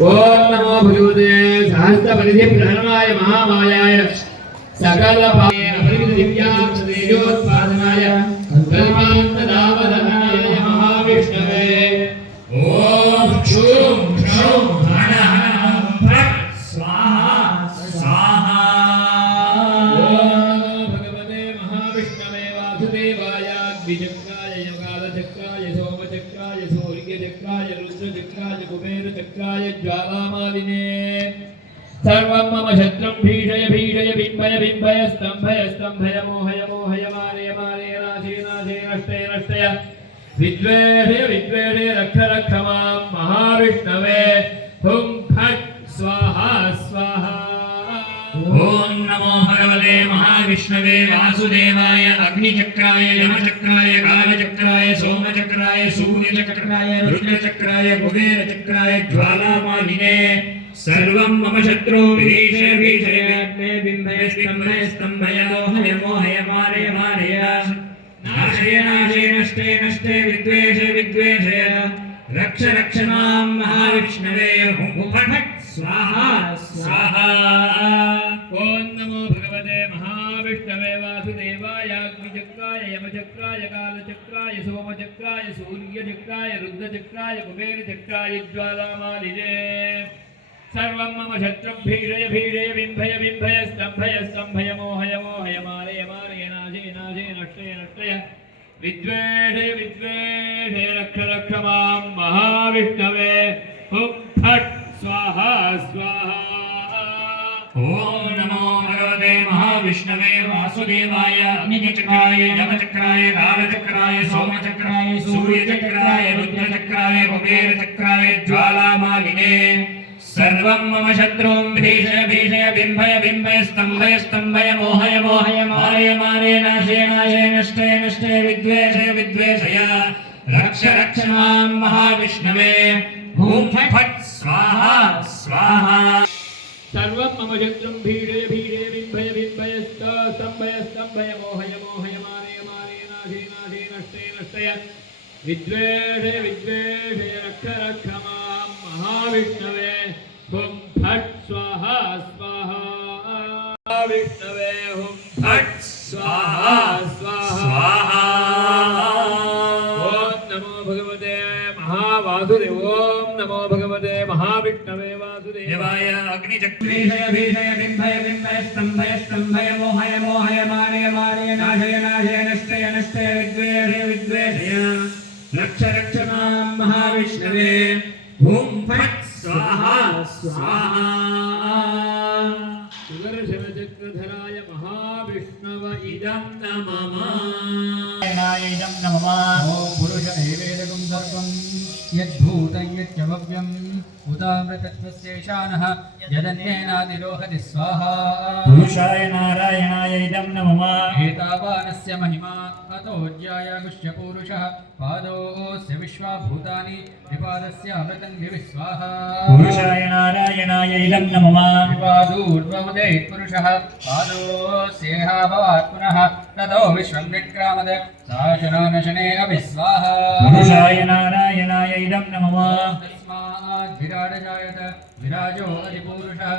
ओम नमो भगवते सहस्रपरिधि प्रहरणाय महामायाय सकल अपरिमित दिव्यां तेजोत्पादनाय कल्पान्तदावधनाय महाविष्णवे ओम क्षुं क्षुं हन हन फट् स्वाहा स्वाहा ओम भगवते महाविष्णवे वासुदेवाय द्विचक्राय योगालचक्राय सोमचक्राय सूर्यचक्राय रुद्रचक्राय कुबेरचक्राय ज्वालामालिने सर्वं मम शत्रं भीषय भीषय बिम्बय बिम्बय स्तंभय स्तंभय मोहय मोहय मारय मारय नाशय नाशय नष्टय नष्टय विद्वेषय विद्वेषय रक्ष रक्ष मां महाविष्णवे हुं फट् स्वाहा स्वाहा ओम नमो भगवते महाविष्णवे वासुदेवाय अग्निचक्राय यमचक्राय कालचक्राय सोमचक्राय सूर्यचक्राय रुद्रचक्राय कुबेरचक्राय ज्वालामालिने सर्वं मम शत्रु भीषय भीषय बिम्बय स्तंभय स्तंभय मोहय मोहय मारय मारय नाशय नाशय नष्टे नष्टे विद्वेषय विद्वेषय रक्ष रक्ष मां महाविष्णवे हुं फट् स्वाहा स्वाहा ओम नमो भगवते महाविष्णवे वासुदेवाय अग्निचक्राय यमचक्राय कालचक्राय सोमचक्राय सूर्यचक्राय रुद्रचक्राय कुबेरचक्राय ज्वालामालिने सर्वं मम शत्रं भीषय भीषय बिम्बय बिम्बय स्तंभय स्तंभय मोहय मोहय मारय मारय नाशय नाशय नष्टय नष्टय विद्वेषय विद्वेषय रक्ष रक्ष मां महाविष्णवे हुं फट् स्वाहा स्वाहा ओम नमो भगवते महाविष्णवे वासुदेवाय अग्निचक्राय यमचक्राय कालचक्राय सोमचक्राय सूर्यचक्राय रुद्रचक्राय कुबेरचक्राय ज्वालामालिने सर्वं मम शत्रुं भीषय भीषय बिम्बय बिम्बय स्तंभय स्तंभय मोहय मोहय मारय मारय नाशय नाशय नष्टय नष्टय विद्वेषय विद्वेषय रक्ष रक्ष मां महाविष्णवे हुं फट् स्वाहा स्वाहा सर्वं मम शत्रुं भीषय भीषय बिम्बय बिम्बय स्तंभय स्तंभय मोहय मोहय मारय मारय नाशय नाशय नष्टय नष्टय विद्वेषय विद्वेषय रक्ष रक्ष मां महाविष्णवे हुं फट् स्वाहा स्वाहा विष्णवे हुं फट् स्वाहा स्वाहा ओम नमो भगवते महावासुदेव ओम नमो भगवते महाविष्णवे वासुदेवाय अग्निचक्राय भीषय बिम्बय बिम्बय स्तंभय स्तंभय मोहय मोहय मारय मारय नाशय नाशय नष्टय नष्टय विद्वेषय विद्वेषय रक्ष रक्ष मां महाविष्णवे हुं फट् स्वाहा स्वाहा सुदर्शनचक्रधराय महाविष्णव इदं नमः इदं नमः ओ पुरुषदेवेदकं सर्वं यद्भूतं यच्चव्यम् उदामृतत्वस्यैशानः यदन्येनादिरोहति स्वाहा पुरुषाय नारायणाय इदं नमः एतावानस्य महिमा अतोऽज्याय गुष्यपूरुषः पादोऽस्य विश्वाभूतानि त्रिपादस्य अमृतं दिवि स्वाहा पुरुषाय नारायणाय इदं नमः विपादूर्ध्वमुदयत्पुरुषः पादोऽस्येहाभवात् पुनः ततो विश्वं विक्रामद साशनानशने अभिस्वाहा पुरुषाय नारायणाय इदं नमः तस्माद् विराजजायत विराजो अधिपूरुषः